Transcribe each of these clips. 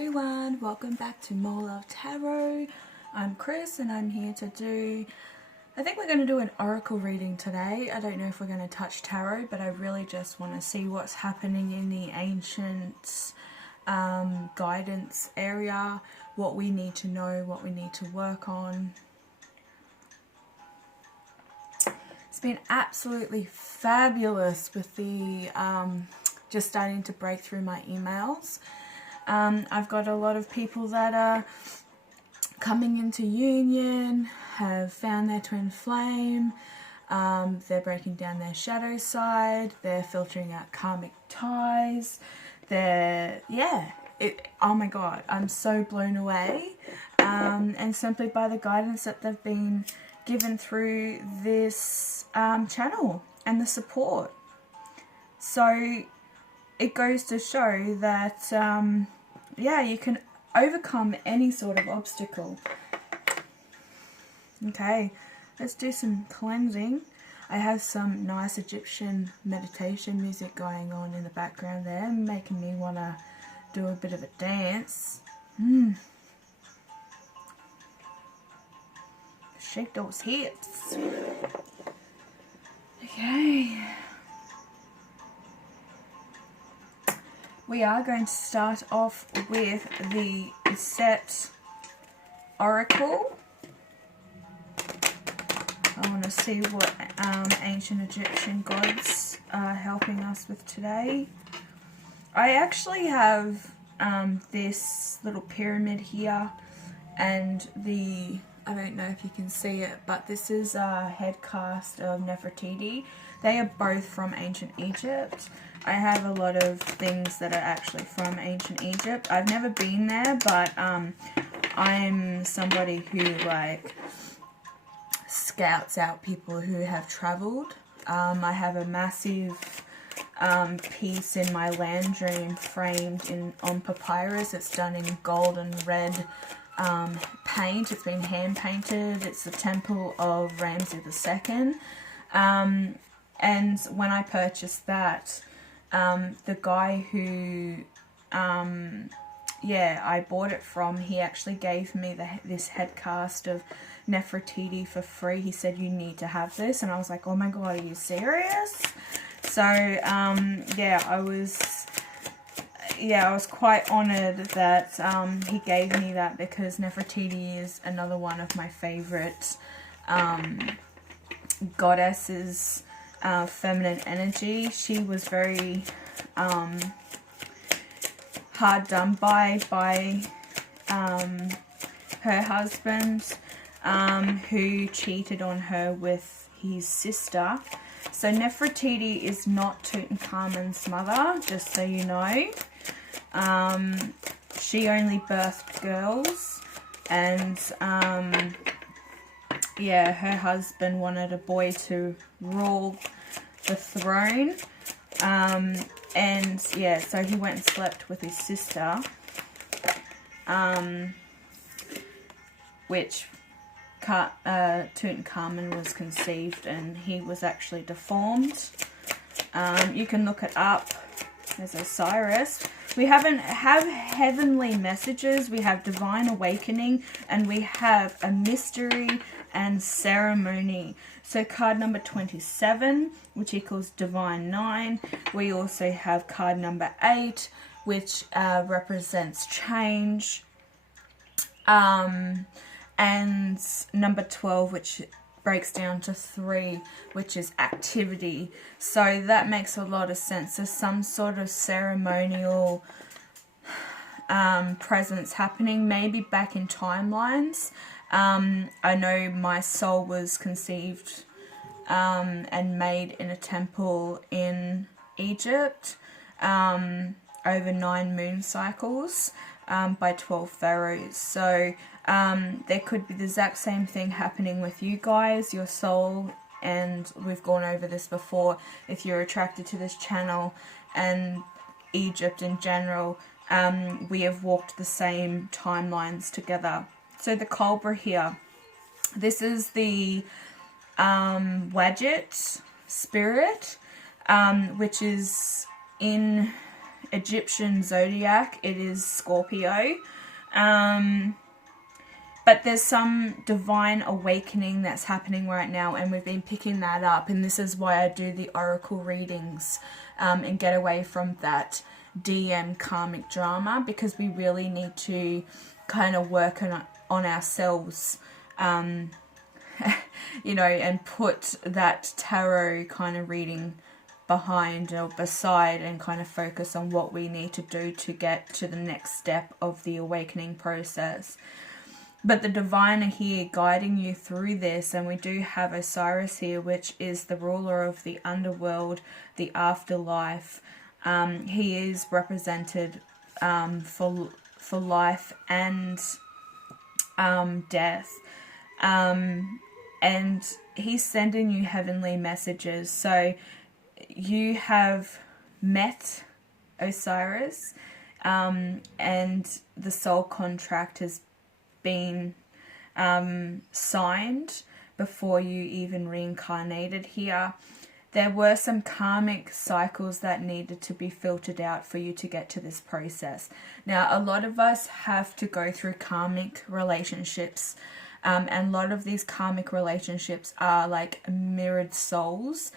everyone, welcome back to More Love Tarot. I'm Chris and I'm here to do, I think we're going to do an oracle reading today. I don't know if we're going to touch tarot, but I really just want to see what's happening in the ancient guidance area, what we need to know, what we need to work on. It's been absolutely fabulous with the just starting to break through my emails. I've got a lot of people that are coming into union, have found their twin flame, they're breaking down their shadow side, they're filtering out karmic ties, oh my god, I'm so blown away, and simply by the guidance that they've been given through this channel and the support. So it goes to show that yeah, you can overcome any sort of obstacle. Okay, let's do some cleansing. I have some nice Egyptian meditation music going on in the background there, making me want to do a bit of a dance. Shake those hips. Okay. We are going to start off with the Set Oracle. I want to see what ancient Egyptian gods are helping us with today. I actually have this little pyramid here, and I don't know if you can see it, but this is a head cast of Nefertiti. They are both from ancient Egypt. I have a lot of things that are actually from ancient Egypt. I've never been there, but I'm somebody who like scouts out people who have traveled. I have a massive piece in my land dream framed on papyrus. It's done in gold and red paint. It's been hand painted. It's the temple of Ramses II. And when I purchased that, the guy who I bought it from, he actually gave me this head cast of Nefertiti for free. He said, you need to have this, and I was like, oh my god, are you serious? So I was quite honored that he gave me that, because Nefertiti is another one of my favorite goddesses. Feminine energy. She was very hard done by her husband, who cheated on her with his sister. So Nefertiti is not Tutankhamun's mother, just so you know. She only birthed girls, and her husband wanted a boy to rule the throne, so he went and slept with his sister, which Tutankhamun was conceived, and he was actually deformed. You can look it up. There's Osiris. We have heavenly messages, we have divine awakening, and we have a mystery and ceremony. So card number 27, which equals divine 9. We also have card number 8, which represents change, and number 12, which breaks down to 3, which is activity. So that makes a lot of sense. There's some sort of ceremonial presence happening, maybe back in timelines. I know my soul was conceived and made in a temple in Egypt over 9 moon cycles by 12 pharaohs. So there could be the exact same thing happening with you guys, your soul, and we've gone over this before. If you're attracted to this channel and Egypt in general, we have walked the same timelines together. So the Cobra here, this is the Wadjet spirit, which is in Egyptian zodiac, it is Scorpio. But there's some divine awakening that's happening right now, and we've been picking that up, and this is why I do the oracle readings, and get away from that DM karmic drama, because we really need to kind of work on ourselves, you know, and put that tarot kind of reading behind or beside, and kind of focus on what we need to do to get to the next step of the awakening process. But the divine are here guiding you through this, and we do have Osiris here, which is the ruler of the underworld, the afterlife. He is represented for life and death. And he's sending you heavenly messages. So you have met Osiris, and the soul contract has been signed before you even reincarnated here. There were some karmic cycles that needed to be filtered out for you to get to this process. Now, a lot of us have to go through karmic relationships, and a lot of these karmic relationships are like mirrored souls.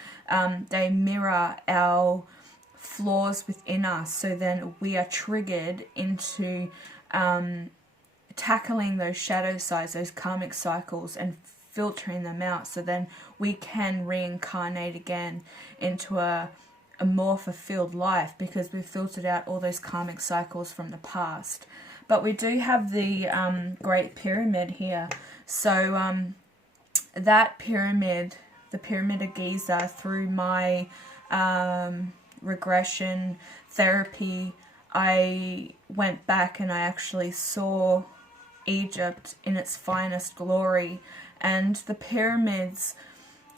They mirror our flaws within us, so then we are triggered into tackling those shadow sides, those karmic cycles, and filtering them out, so then we can reincarnate again into a more fulfilled life, because we've filtered out all those karmic cycles from the past. But we do have the Great Pyramid here. So that pyramid, the Pyramid of Giza, through my regression therapy, I went back and I actually saw Egypt in its finest glory, and the pyramids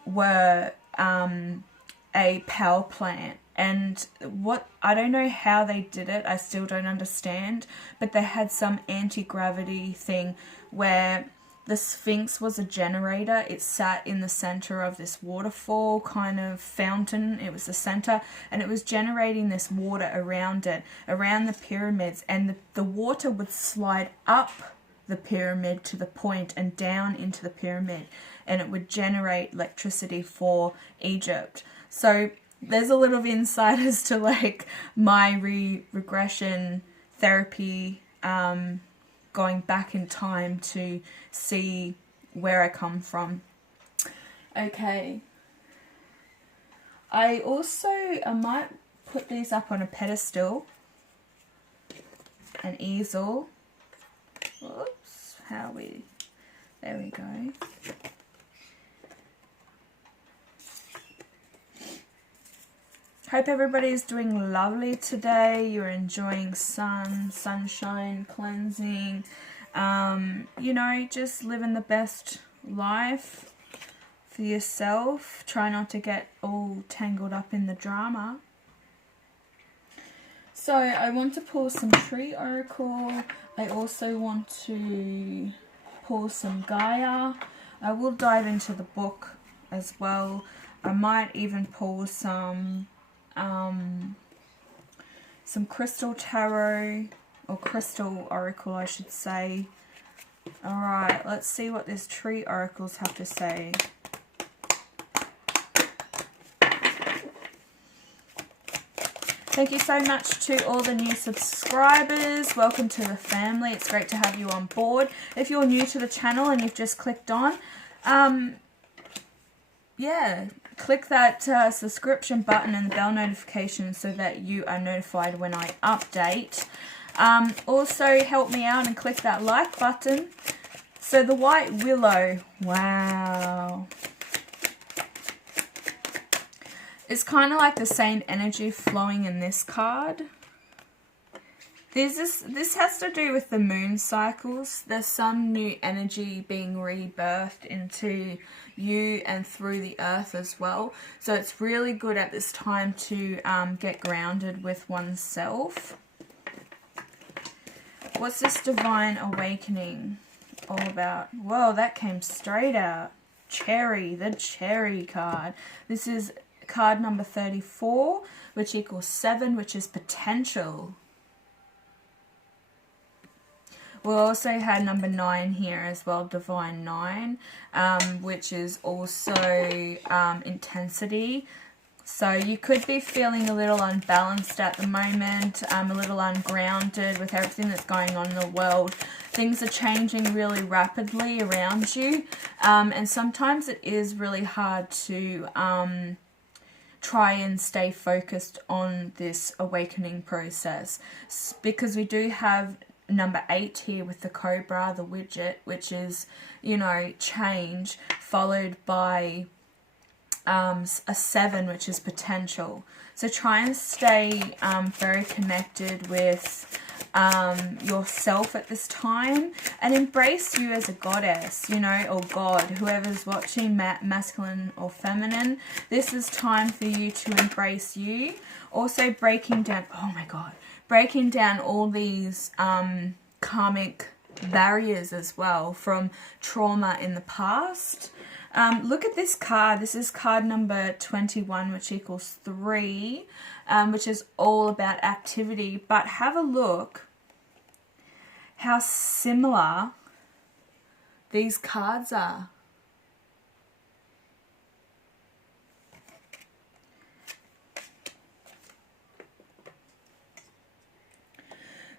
were a power plant. And what, I don't know how they did it, I still don't understand, but they had some anti-gravity thing where the Sphinx was a generator. It sat in the center of this waterfall kind of fountain. It was the center, and it was generating this water around it, around the pyramids, and the water would slide up the pyramid to the point and down into the pyramid, and it would generate electricity for Egypt. So there's a little insight as to like my regression therapy, going back in time to see where I come from. Okay, I might put these up on a pedestal, an easel. Whoops, there we go. Hope everybody is doing lovely today. You're enjoying sunshine, cleansing, you know, just living the best life for yourself. Try not to get all tangled up in the drama. So I want to pull some tree oracle. I also want to pull some Gaia. I will dive into the book as well. I might even pull some crystal tarot, or crystal oracle I should say. Alright, let's see what these tree oracles have to say. Thank you so much to all the new subscribers. Welcome to the family. It's great to have you on board. If you're new to the channel and you've just clicked on, yeah, click that subscription button and the bell notification so that you are notified when I update. Also help me out and click that like button. So the white willow, wow. It's kind of like the same energy flowing in this card. This has to do with the moon cycles. There's some new energy being rebirthed into you and through the earth as well. So it's really good at this time to get grounded with oneself. What's this divine awakening all about? Whoa, that came straight out. Cherry, the cherry card. This is card number 34, which equals 7, which is potential. We also had number 9 here as well, Divine 9, which is also intensity. So you could be feeling a little unbalanced at the moment, a little ungrounded with everything that's going on in the world. Things are changing really rapidly around you, and sometimes it is really hard to try and stay focused on this awakening process, because we do have number 8 here with the cobra, the widget, which is, you know, change, followed by a 7, which is potential. So try and stay very connected with yourself at this time, and embrace you as a goddess, you know, or God, whoever's watching, masculine or feminine. This is time for you to embrace you. Also breaking down, oh my God, breaking down all these karmic barriers as well from trauma in the past. Look at this card. This is card number 21, which equals 3, which is all about activity. But have a look how similar these cards are.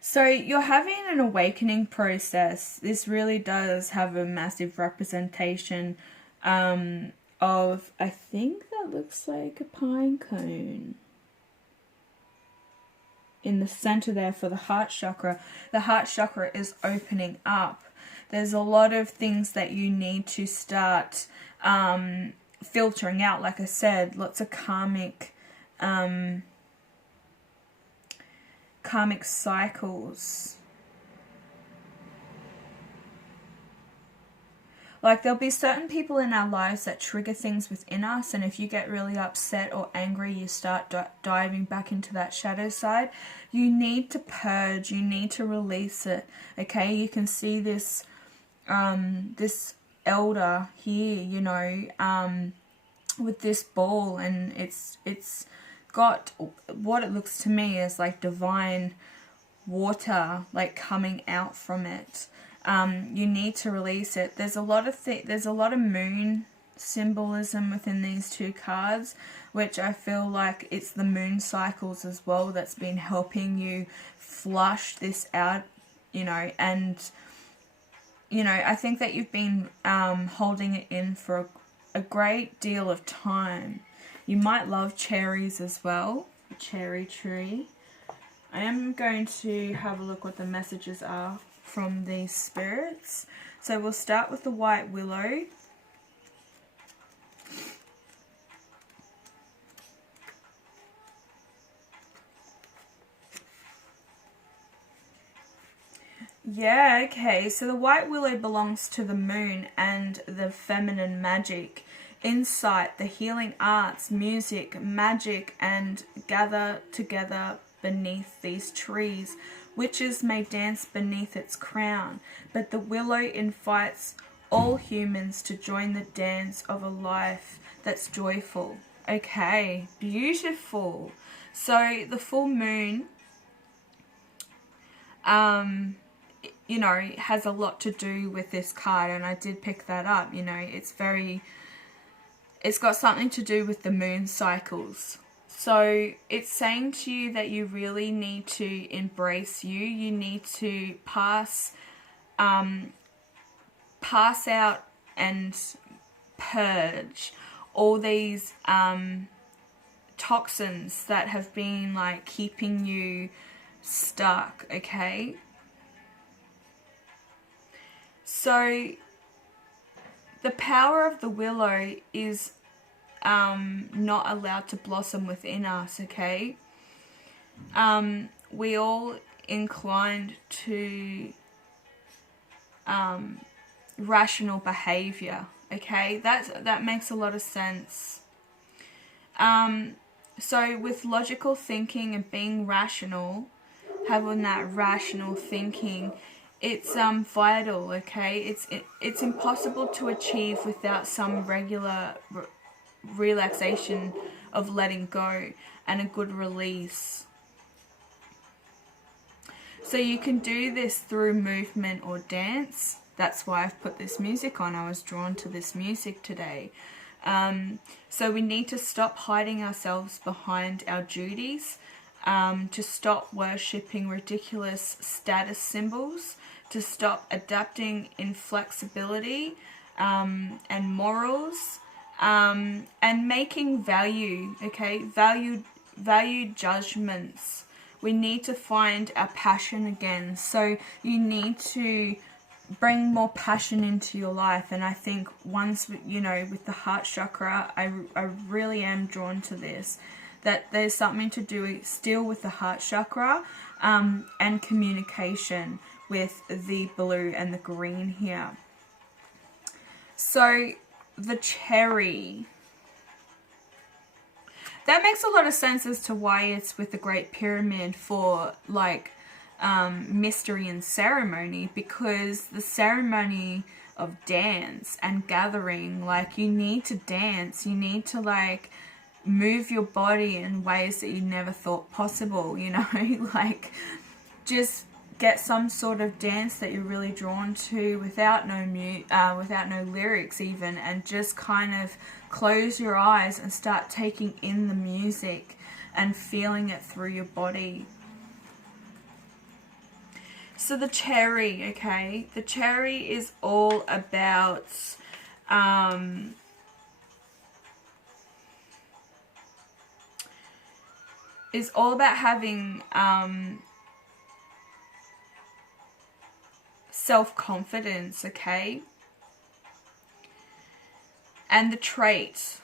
So you're having an awakening process. This really does have a massive representation of, I think that looks like a pine cone in the center there for the heart chakra. The heart chakra is opening up. There's a lot of things that you need to start filtering out. Like I said, lots of karmic cycles. Like, there'll be certain people in our lives that trigger things within us, and if you get really upset or angry, you start diving back into that shadow side. You need to purge, you need to release it, okay? You can see this this elder here, you know, with this ball, and it's got what it looks to me as like divine water like coming out from it. You need to release it. There's a lot of moon symbolism within these two cards, which I feel like it's the moon cycles as well that's been helping you flush this out, you know. And you know, I think that you've been holding it in for a great deal of time. You might love cherries as well, a cherry tree. I am going to have a look what the messages are from these spirits. So we'll start with the white willow. Yeah, okay, so the white willow belongs to the moon and the feminine magic, insight, the healing arts, music, magic, and gather together beneath these trees. Witches may dance beneath its crown, but the willow invites all humans to join the dance of a life that's joyful. Okay, beautiful. So the full moon, you know, has a lot to do with this card, and I did pick that up. You know, it's got something to do with the moon cycles. So it's saying to you that you really need to embrace you. You need to pass out and purge all these toxins that have been like keeping you stuck, okay? So the power of the willow is not allowed to blossom within us, okay? We all inclined to rational behavior, okay? That makes a lot of sense. So with logical thinking and being rational, having that rational thinking, it's vital, okay? It's impossible to achieve without some regular relaxation of letting go and a good release. So you can do this through movement or dance. That's why I've put this music on. I was drawn to this music today. So we need to stop hiding ourselves behind our duties, to stop worshipping ridiculous status symbols, to stop adapting inflexibility and morals, and making value, okay, value judgments. We need to find our passion again. So you need to bring more passion into your life. And I think once, you know, with the heart chakra, I really am drawn to this, that there's something to do still with the heart chakra, and communication with the blue and the green here. So the cherry, that makes a lot of sense as to why it's with the Great Pyramid for like mystery and ceremony, because the ceremony of dance and gathering, like you need to dance, you need to like move your body in ways that you never thought possible, you know, like just get some sort of dance that you're really drawn to without no lyrics even, and just kind of close your eyes and start taking in the music and feeling it through your body. So the cherry, okay, the cherry is all about having self-confidence, okay? And the traits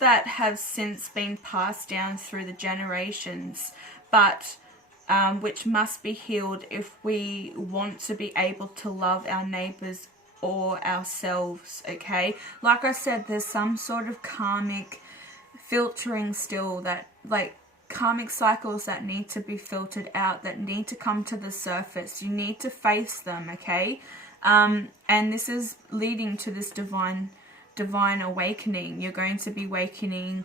that have since been passed down through the generations, but which must be healed if we want to be able to love our neighbors or ourselves, okay? Like I said, there's some sort of karmic filtering still, that like karmic cycles that need to be filtered out, that need to come to the surface. You need to face them, okay? And this is leading to this divine awakening. You're going to be awakening,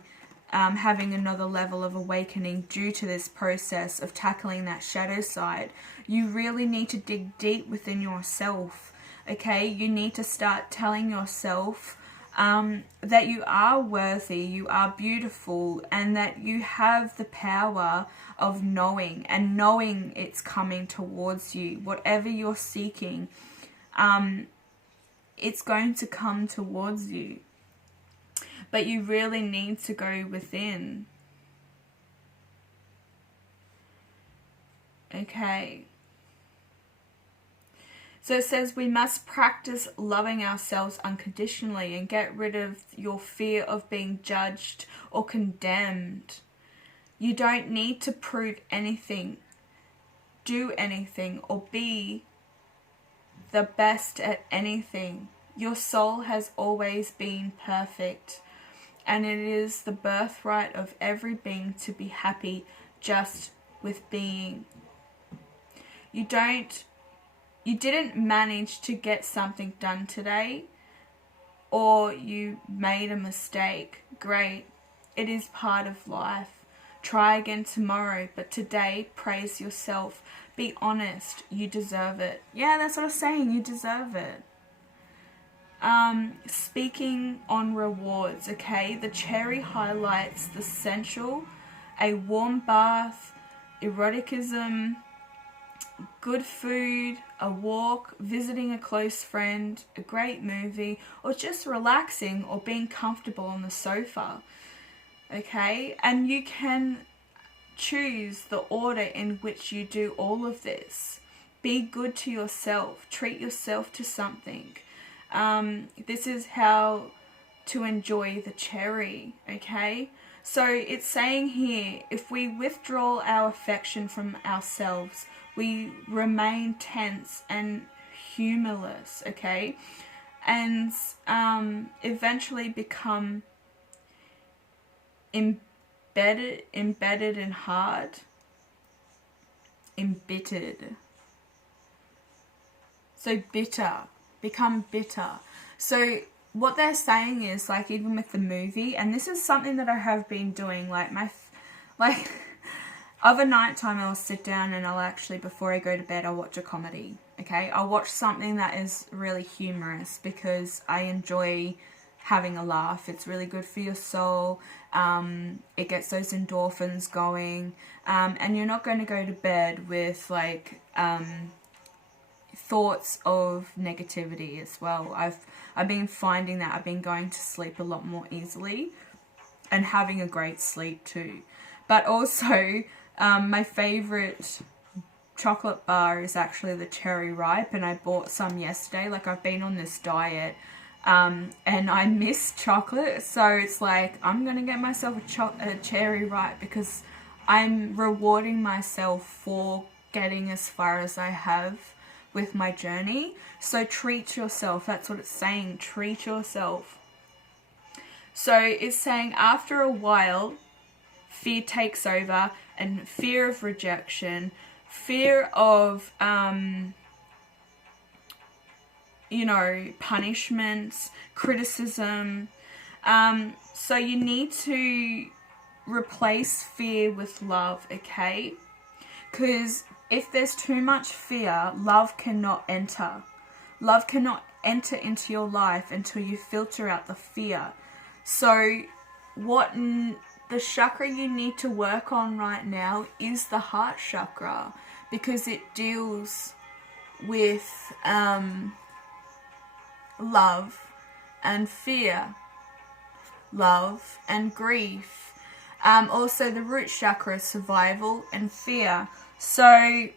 having another level of awakening due to this process of tackling that shadow side. You really need to dig deep within yourself, okay? You need to start telling yourself that you are worthy, you are beautiful, and that you have the power of knowing, and knowing it's coming towards you. Whatever you're seeking, it's going to come towards you. But you really need to go within. Okay. So it says we must practice loving ourselves unconditionally and get rid of your fear of being judged or condemned. You don't need to prove anything, do anything, or be the best at anything. Your soul has always been perfect, and it is the birthright of every being to be happy just with being. You didn't manage to get something done today, or you made a mistake. Great. It is part of life. Try again tomorrow, but today praise yourself. Be honest. You deserve it. Yeah, that's what I was saying. You deserve it. Speaking on rewards, okay? The cherry highlights the sensual, a warm bath, eroticism, good food, a walk, visiting a close friend, a great movie, or just relaxing or being comfortable on the sofa, okay? And you can choose the order in which you do all of this. Be good to yourself. Treat yourself to something. This is how to enjoy the cherry, okay? So it's saying here, if we withdraw our affection from ourselves, we remain tense and humorless, okay? And eventually become embedded and hard, embittered. So bitter, become bitter. So what they're saying is, like, even with the movie, and this is something that I have been doing, like, of a night time I'll sit down and I'll actually, before I go to bed, I'll watch a comedy, okay? I'll watch something that is really humorous because I enjoy having a laugh. It's really good for your soul. It gets those endorphins going, and you're not going to go to bed with, like, thoughts of negativity as well. I've been finding that I've been going to sleep a lot more easily and having a great sleep too. But also, my favorite chocolate bar is actually the cherry ripe, and I bought some yesterday. Like, I've been on this diet, and I miss chocolate, so it's like, I'm gonna get myself a cherry ripe because I'm rewarding myself for getting as far as I have with my journey. So treat yourself. That's what it's saying. Treat yourself. So it's saying, after a while, fear takes over, and fear of rejection, fear of you know, punishments, criticism. So you need to replace fear with love, okay? Because if there's too much fear, love cannot enter. Love cannot enter into your life until you filter out the fear. So the chakra you need to work on right now is the heart chakra, because it deals with love and fear, love and grief. Also the root chakra, survival and fear. So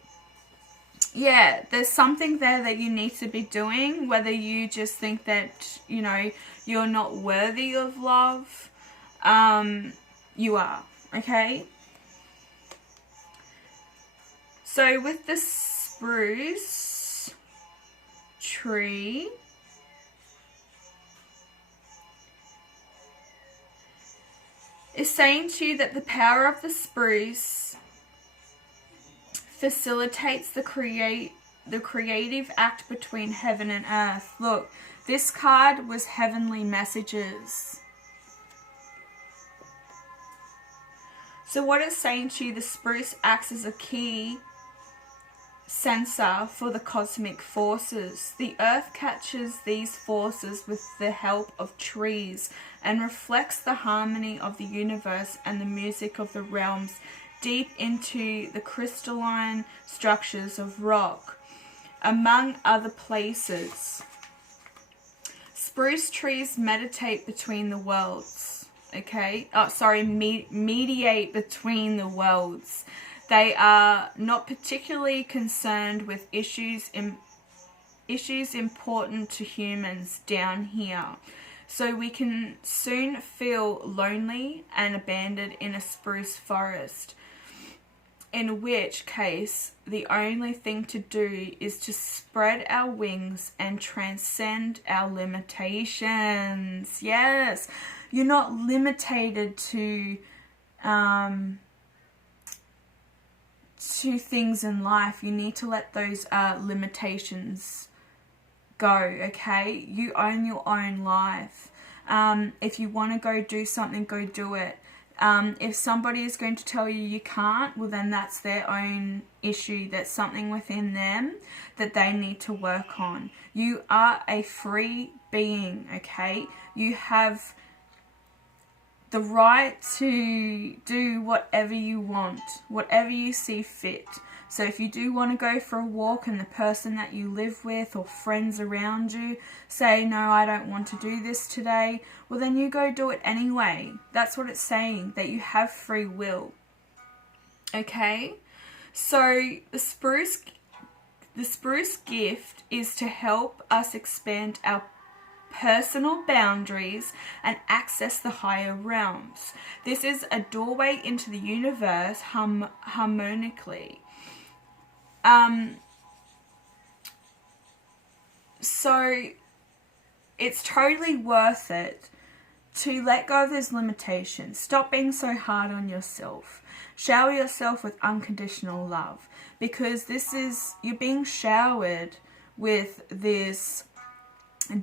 yeah, there's something there that you need to be doing, whether you just think that, you know, you're not worthy of love. You are, okay? So with the spruce tree, it's saying to you that the power of the spruce facilitates the creative act between heaven and earth. Look, this card was heavenly messages. So what it's saying to you, the spruce acts as a key sensor for the cosmic forces. The earth catches these forces with the help of trees and reflects the harmony of the universe and the music of the realms deep into the crystalline structures of rock, among other places. Spruce trees meditate between the worlds. Okay, mediate between the worlds. They are not particularly concerned with issues important to humans down here. So we can soon feel lonely and abandoned in a spruce forest, in which case the only thing to do is to spread our wings and transcend our limitations. Yes, you're not limited to things in life. You need to let those limitations go, okay? You own your own life. If you want to go do something, go do it. If somebody is going to tell you you can't, well then that's their own issue. That's something within them that they need to work on. You are a free being, okay? You have the right to do whatever you want, whatever you see fit. So if you do want to go for a walk and the person that you live with or friends around you say, no, I don't want to do this today, well then you go do it anyway. That's what it's saying, that you have free will. Okay? So the spruce gift is to help us expand our personal boundaries and access the higher realms. This is a doorway into the universe harmonically. So it's totally worth it to let go of those limitations. Stop being so hard on yourself. Shower yourself with unconditional love, because you're being showered with this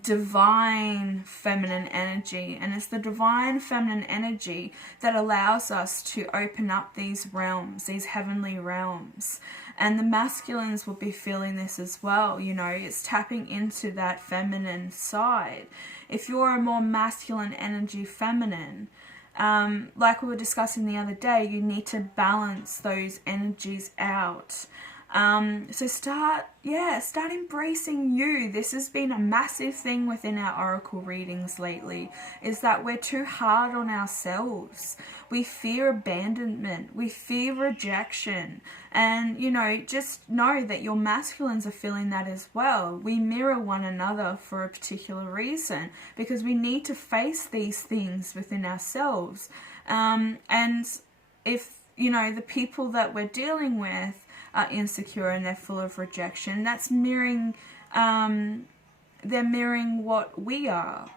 divine feminine energy, and it's the divine feminine energy that allows us to open up these realms, these heavenly realms. And the masculines will be feeling this as well. You know, it's tapping into that feminine side. If you're a more masculine energy feminine, like we were discussing the other day, you need to balance those energies out. So start embracing you. This has been a massive thing within our oracle readings lately, is that we're too hard on ourselves. We fear abandonment, we fear rejection, and you know, just know that your masculines are feeling that as well. We mirror one another for a particular reason, because we need to face these things within ourselves. And if, you know, the people that we're dealing with are insecure and they're full of rejection, that's mirroring, they're mirroring what we are.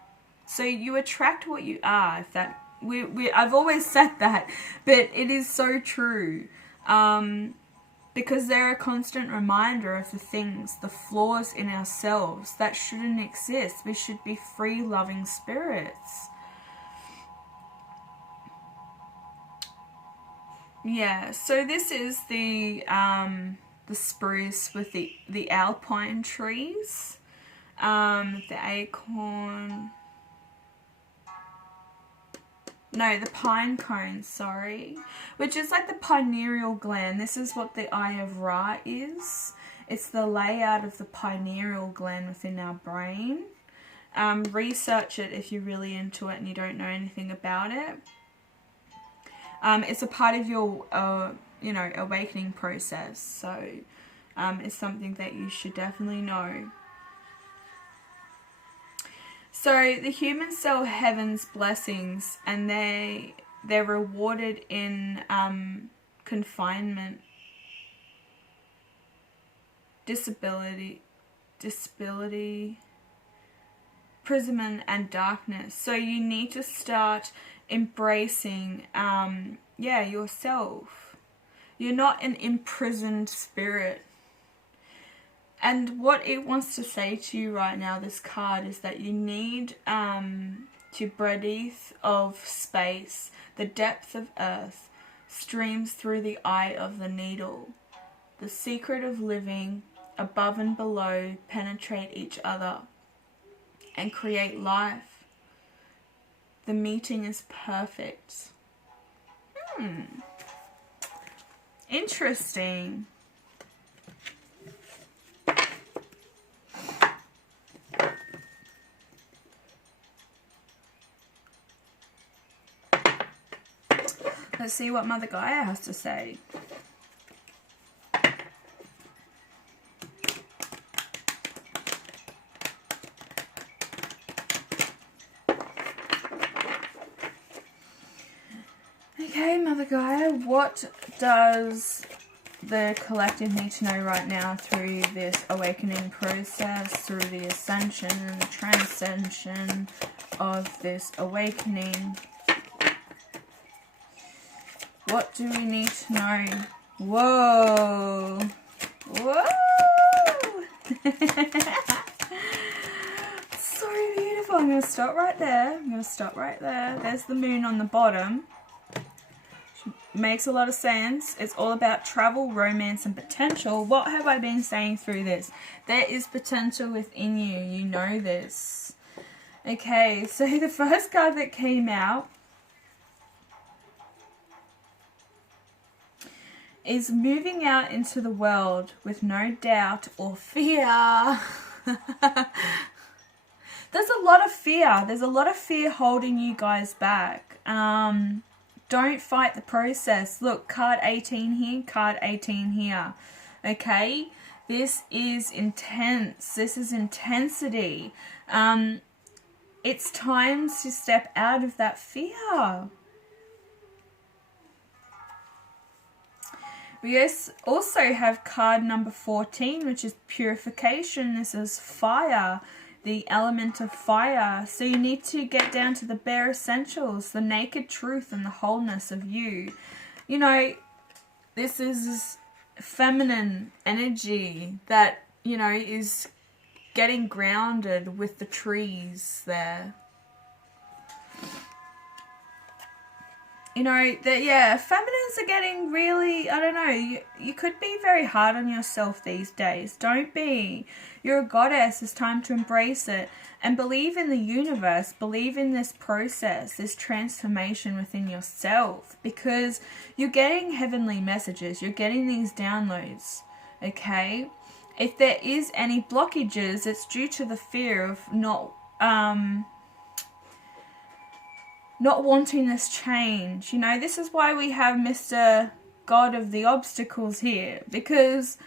So you attract what you are. If that, I've always said that, but it is so true, because they're a constant reminder of the things, the flaws in ourselves that shouldn't exist. We should be free, loving spirits. Yeah, so this is the spruce with the alpine trees, the acorn, no, the pine cone, sorry, which is like the pineal gland. This is what the Eye of Ra is. It's the layout of the pineal gland within our brain. Research it if you're really into it and you don't know anything about it. It's a part of your, you know, awakening process. So it's something that you should definitely know. So the humans sell heaven's blessings, and they're rewarded in confinement, disability, imprisonment, and darkness. So you need to start embracing yourself. You're not an imprisoned spirit. And what it wants to say to you right now, this card, is that you need to breathe of space. The depth of earth streams through the eye of the needle. The secret of living above and below penetrate each other and create life. The meeting is perfect. Interesting. Let's see what Mother Gaia has to say. Okay, Mother Gaia, what does the collective need to know right now through this awakening process, through the ascension and the transcension of this awakening? What do we need to know? Whoa! Whoa! So beautiful. I'm going to stop right there. There's the moon on the bottom. Makes a lot of sense. It's all about travel, romance, and potential. What have I been saying through this? There is potential within you. You know this. Okay, so the first card that came out is moving out into the world with no doubt or fear. There's a lot of fear. There's a lot of fear holding you guys back. Don't fight the process. Look, card 18 here, card 18 here. Okay? This is intense. This is intensity. It's time to step out of that fear. We also have card number 14, which is purification. This is fire. The element of fire. So you need to get down to the bare essentials, the naked truth and the wholeness of you. You know, this is feminine energy that, you know, is getting grounded with the trees there. You know, that, yeah, feminines are getting really, I don't know, you could be very hard on yourself these days. Don't be. You're a goddess. It's time to embrace it. And believe in the universe. Believe in this process, this transformation within yourself. Because you're getting heavenly messages. You're getting these downloads, okay? If there is any blockages, it's due to the fear of not wanting this change. You know, this is why we have Mr. God of the obstacles here, because,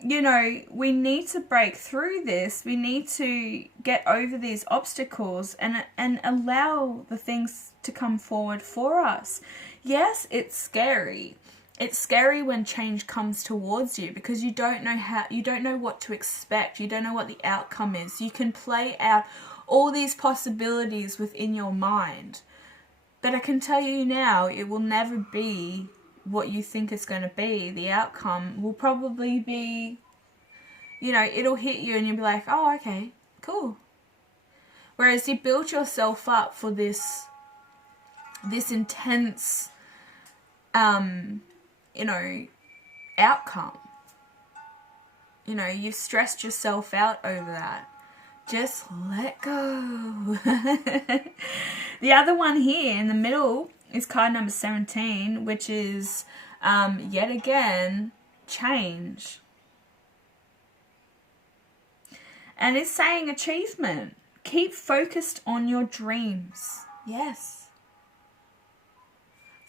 you know, we need to break through this. We need to get over these obstacles and allow the things to come forward for us. Yes, it's scary. It's scary when change comes towards you, because you don't know what to expect. You don't know what the outcome is. You can play out all these possibilities within your mind. But I can tell you now, it will never be what you think it's going to be. The outcome will probably be, you know, it'll hit you and you'll be like, oh, okay, cool. Whereas you built yourself up for this intense, you know, outcome. You know, you've stressed yourself out over that. Just let go. The other one here in the middle is card number 17, which is, yet again, change. And it's saying achievement. Keep focused on your dreams. Yes.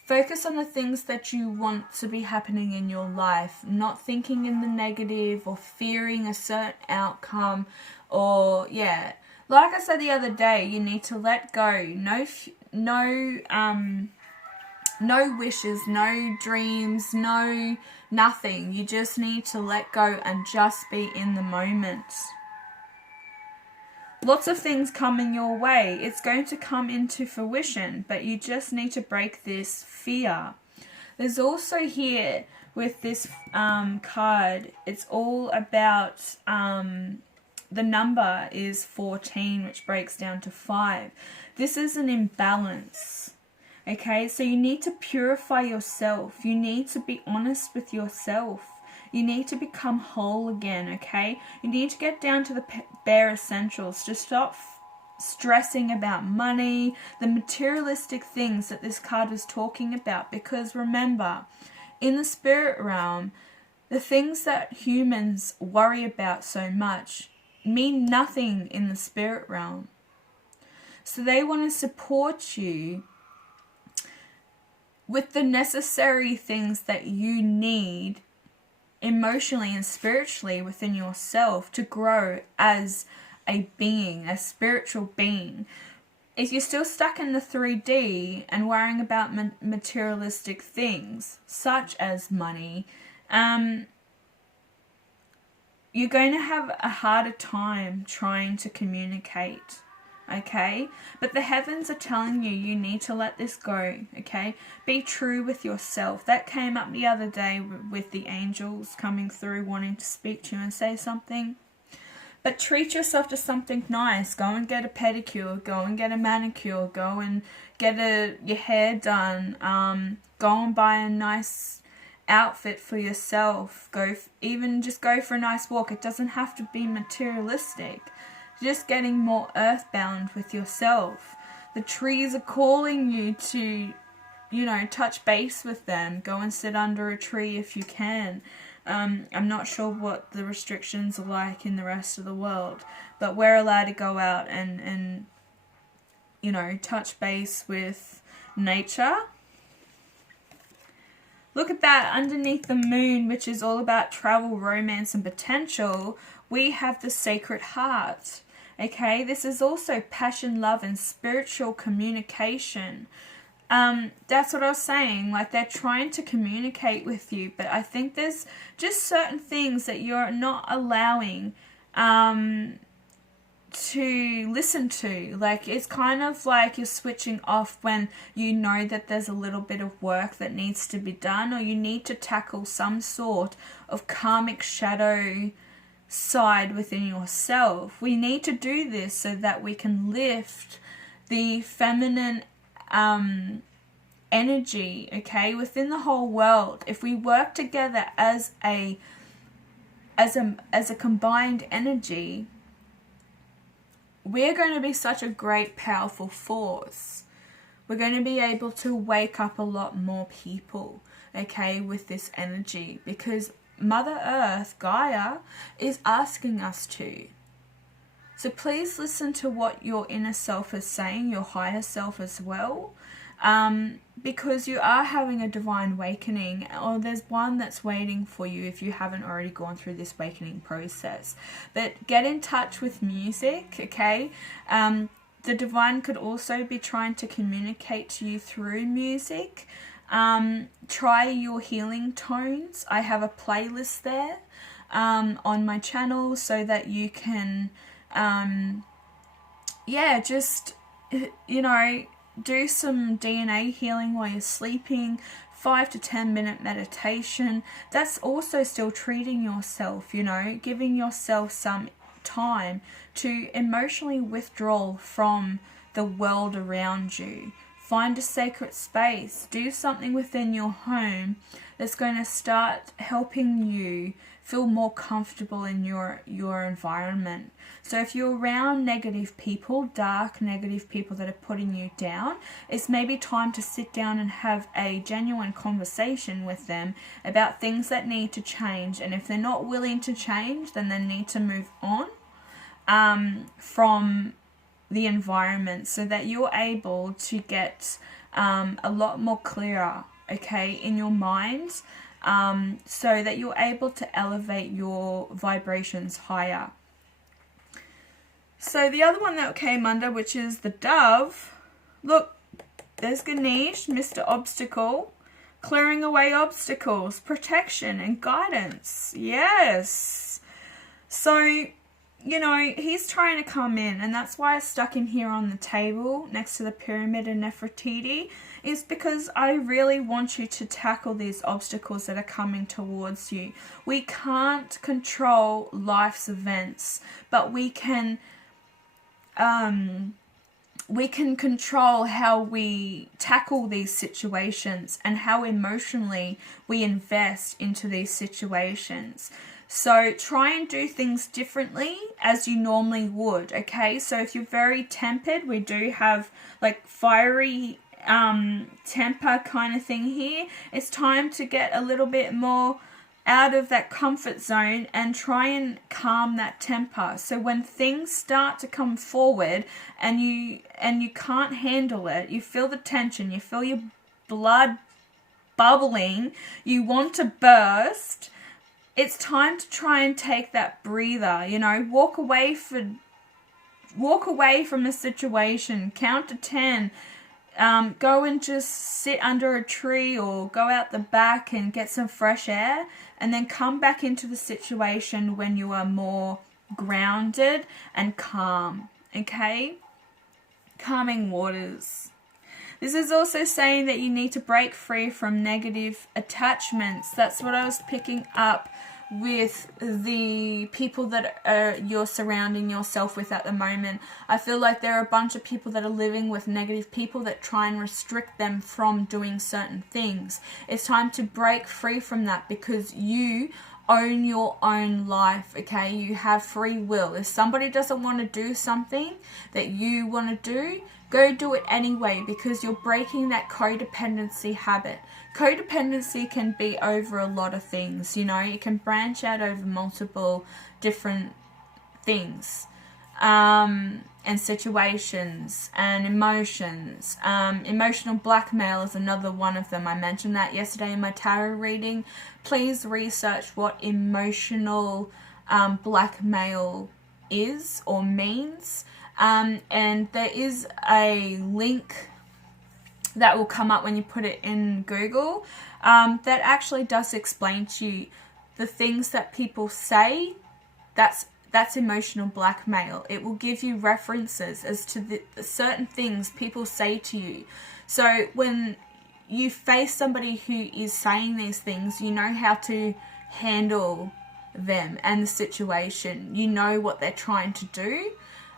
Focus on the things that you want to be happening in your life. Not thinking in the negative or fearing a certain outcome. Or, yeah, like I said the other day, you need to let go. No wishes, no dreams, no nothing. You just need to let go and just be in the moment. Lots of things coming your way. It's going to come into fruition, but you just need to break this fear. There's also here with this card, it's all about... the number is 14, which breaks down to 5. This is an imbalance, okay? So you need to purify yourself. You need to be honest with yourself. You need to become whole again, okay? You need to get down to the bare essentials. Just stop stressing about money, the materialistic things that this card is talking about. Because remember, in the spirit realm, the things that humans worry about so much mean nothing in the spirit realm. So they want to support you with the necessary things that you need emotionally and spiritually within yourself to grow as a being, a spiritual being. If you're still stuck in the 3D and worrying about materialistic things such as money, you're going to have a harder time trying to communicate, okay? But the heavens are telling you need to let this go, okay? Be true with yourself. That came up the other day with the angels coming through wanting to speak to you and say something. But treat yourself to something nice. Go and get a pedicure. Go and get a manicure. Go and get your hair done. Go and buy a nice outfit for yourself. Just go for a nice walk. It doesn't have to be materialistic. Just getting more earthbound with yourself. The trees are calling you to, you know, touch base with them. Go and sit under a tree if you can. I'm not sure what the restrictions are like in the rest of the world, but we're allowed to go out and you know, touch base with nature. Look at that, underneath the moon, which is all about travel, romance, and potential, we have the sacred heart. Okay, this is also passion, love, and spiritual communication. That's what I was saying, like they're trying to communicate with you, but I think there's just certain things that you're not allowing to listen to. Like, it's kind of like you're switching off when you know that there's a little bit of work that needs to be done, or you need to tackle some sort of karmic shadow side within yourself. We need to do this so that we can lift the feminine energy, okay, within the whole world. If we work together as a combined energy, we're going to be such a great, powerful force. We're going to be able to wake up a lot more people, okay, with this energy, because Mother Earth, Gaia, is asking us to. So please listen to what your inner self is saying, your higher self as well, because you are having a divine awakening, or there's one that's waiting for you if you haven't already gone through this awakening process. But get in touch with music, okay? The divine could also be trying to communicate to you through music. Try your healing tones. I have a playlist there on my channel so that you can, just, do some DNA healing while you're sleeping, 5 to 10 minute meditation. That's also still treating yourself, giving yourself some time to emotionally withdraw from the world around you. Find a sacred space. Do something within your home that's going to start helping you feel more comfortable in your environment. So if you're around negative people, dark negative people that are putting you down, it's maybe time to sit down and have a genuine conversation with them about things that need to change. And if they're not willing to change, then they need to move on from the environment, so that you're able to get a lot more clearer, okay, in your mind, so that you're able to elevate your vibrations higher. So the other one that came under, which is the dove, look, there's Ganesh, Mr. Obstacle, clearing away obstacles, protection and guidance. Yes. So, he's trying to come in, and that's why I stuck him here on the table next to the pyramid and Nefertiti, is because I really want you to tackle these obstacles that are coming towards you. We can't control life's events, but we can control how we tackle these situations and how emotionally we invest into these situations. So try and do things differently as you normally would, okay? So if you're very tempered, we do have like fiery temper kind of thing here. It's time to get a little bit more out of that comfort zone and try and calm that temper. So when things start to come forward and you can't handle it, you feel the tension, you feel your blood bubbling, you want to burst, it's time to try and take that breather, walk away from the situation, count to 10, go and just sit under a tree or go out the back and get some fresh air, and then come back into the situation when you are more grounded and calm, okay? Calming waters. This is also saying that you need to break free from negative attachments. That's what I was picking up with the people that you're surrounding yourself with at the moment. I feel like there are a bunch of people that are living with negative people that try and restrict them from doing certain things. It's time to break free from that, because you own your own life, okay? You have free will. If somebody doesn't want to do something that you want to do, go do it anyway, because you're breaking that codependency habit. Codependency can be over a lot of things, it can branch out over multiple different things and situations and emotions. Emotional blackmail is another one of them. I mentioned that yesterday in my tarot reading. Please research what emotional blackmail is or means. And there is a link that will come up when you put it in Google that actually does explain to you the things that people say. That's emotional blackmail. It will give you references as to the certain things people say to you. So when you face somebody who is saying these things, you know how to handle them and the situation. You know what they're trying to do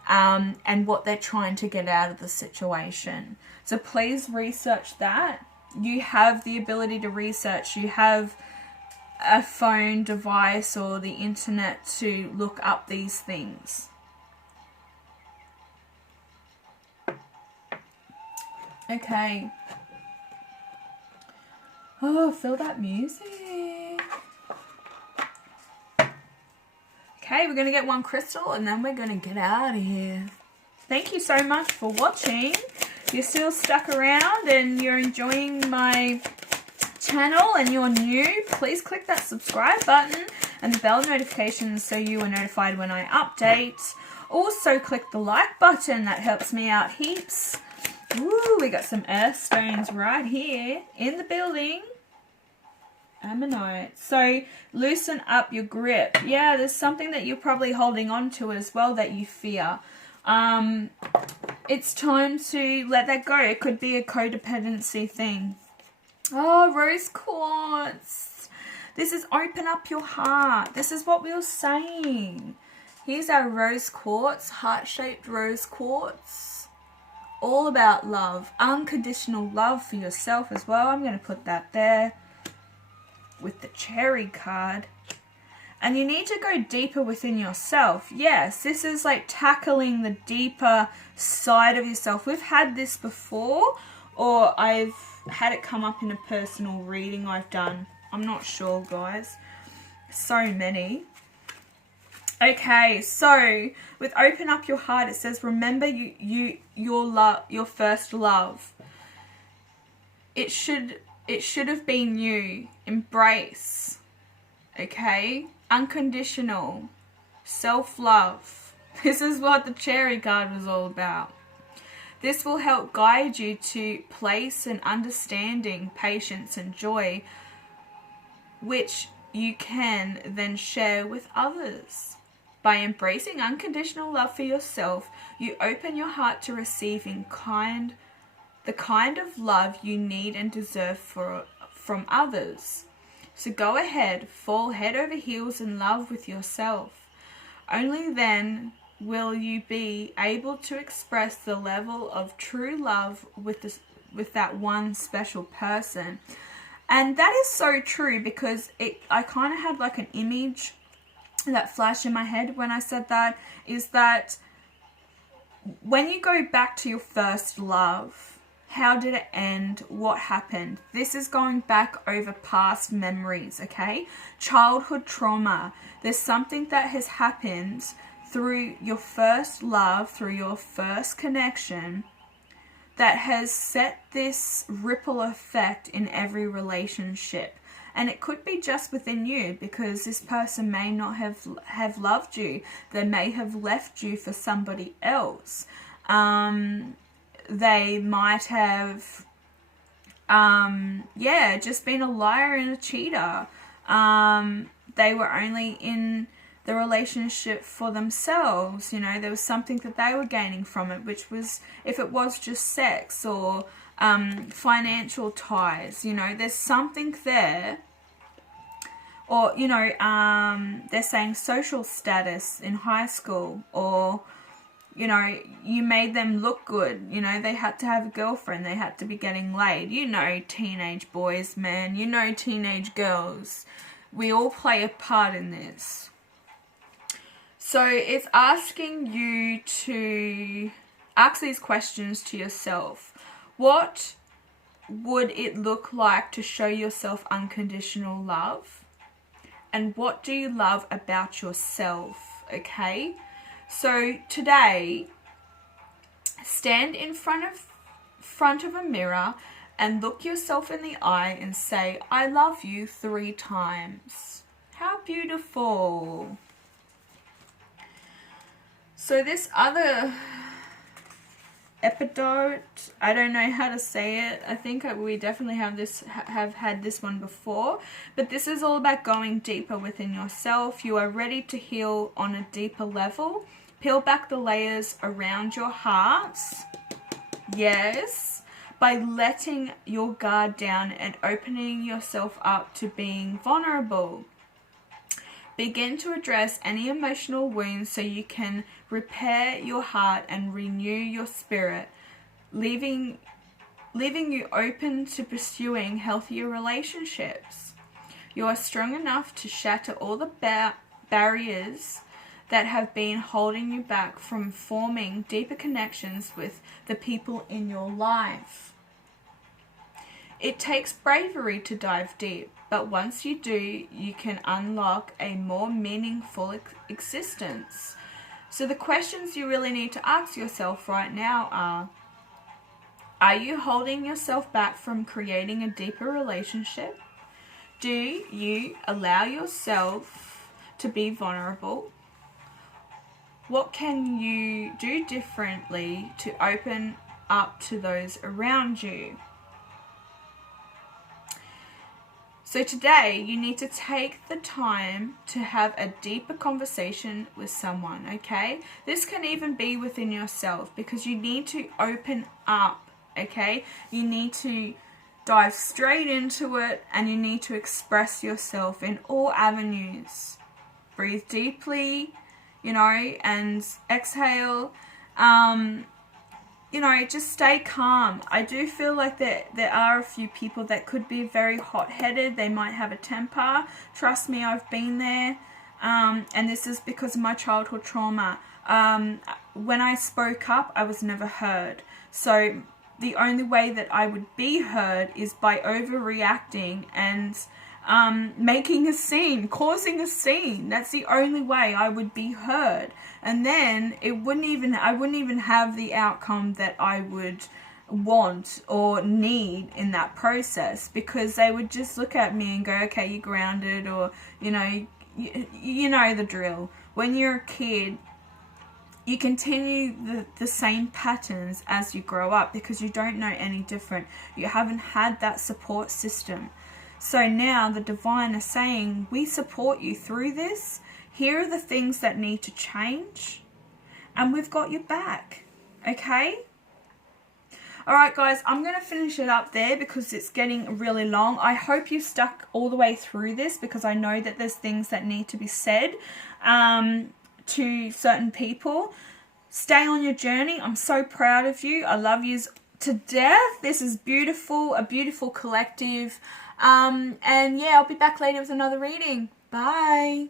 and what they're trying to get out of the situation. So please research that. You have the ability to research. You have a phone device or the internet to look up these things. Okay. Oh, feel that music. Okay, we're going to get one crystal and then we're going to get out of here. Thank you so much for watching. You're still stuck around and you're enjoying my channel and you're new, please click that subscribe button and the bell notifications so you are notified when I update. Also click the like button, that helps me out heaps. Ooh, we got some earth stones right here in the building. Ammonite. So loosen up your grip. Yeah, there's something that you're probably holding on to as well that you fear. It's time to let that go. It could be a codependency thing. Oh, rose quartz. This is open up your heart. This is what we were saying. Here's our rose quartz, heart-shaped rose quartz. All about love. Unconditional love for yourself as well. I'm going to put that there with the cherry card. And you need to go deeper within yourself. Yes, this is like tackling the deeper side of yourself. We've had this before, or I've had it come up in a personal reading I've done. I'm not sure, guys. So many. Okay, so with open up your heart, it says remember your first love. It should have been you. Embrace. Okay? Unconditional. Self-love. This is what the cherry card was all about. This will help guide you to place an understanding, patience, and joy, which you can then share with others. By embracing unconditional love for yourself, you open your heart to receiving the kind of love you need and deserve from others. So go ahead, fall head over heels in love with yourself. Only then will you be able to express the level of true love with that one special person. And that is so true, because I kind of had like an image that flashed in my head when I said that, is that when you go back to your first love, how did it end? What happened? This is going back over past memories, okay? Childhood trauma. There's something that has happened through your first love, through your first connection, that has set this ripple effect in every relationship. And it could be just within you, because this person may not have loved you. They may have left you for somebody else. They might have, just been a liar and a cheater. They were only in the relationship for themselves. You know, there was something that they were gaining from it, which was, if it was just sex or financial ties, you know, there's something there. Or, you know, they're saying social status in high school, or, you know, you made them look good. You know, they had to have a girlfriend. They had to be getting laid. You know, teenage boys, man. You know, teenage girls. We all play a part in this. So it's asking you to ask these questions to yourself. What would it look like to show yourself unconditional love? And what do you love about yourself? Okay? So today, stand in front of a mirror and look yourself in the eye and say, I love you 3 times. How beautiful. So this other episode, I don't know how to say it. I think we definitely have had this one before. But this is all about going deeper within yourself. You are ready to heal on a deeper level. Peel back the layers around your hearts. Yes. By letting your guard down and opening yourself up to being vulnerable. Begin to address any emotional wounds so you can repair your heart and renew your spirit, leaving you open to pursuing healthier relationships. You are strong enough to shatter all the barriers that have been holding you back from forming deeper connections with the people in your life. It takes bravery to dive deep, but once you do, you can unlock a more meaningful existence. So the questions you really need to ask yourself right now are you holding yourself back from creating a deeper relationship? Do you allow yourself to be vulnerable? What can you do differently to open up to those around you? So today, you need to take the time to have a deeper conversation with someone, okay? This can even be within yourself because you need to open up, okay? You need to dive straight into it and you need to express yourself in all avenues. Breathe deeply, and exhale. Just stay calm. I do feel like there are a few people that could be very hot-headed. They might have a temper. Trust me, I've been there. And this is because of my childhood trauma. When I spoke up, I was never heard. So the only way that I would be heard is by overreacting and making a scene, causing a scene. That's the only way I would be heard. And then I wouldn't even have the outcome that I would want or need in that process, because they would just look at me and go, okay, you're grounded, or you know the drill. When you're a kid, you continue the same patterns as you grow up because you don't know any different. You haven't had that support system. So now the divine is saying, we support you through this. Here are the things that need to change. And we've got your back. Okay? Alright guys, I'm going to finish it up there because it's getting really long. I hope you stuck all the way through this because I know that there's things that need to be said to certain people. Stay on your journey. I'm so proud of you. I love you to death. This is beautiful, a beautiful collective. And yeah, I'll be back later with another reading. Bye.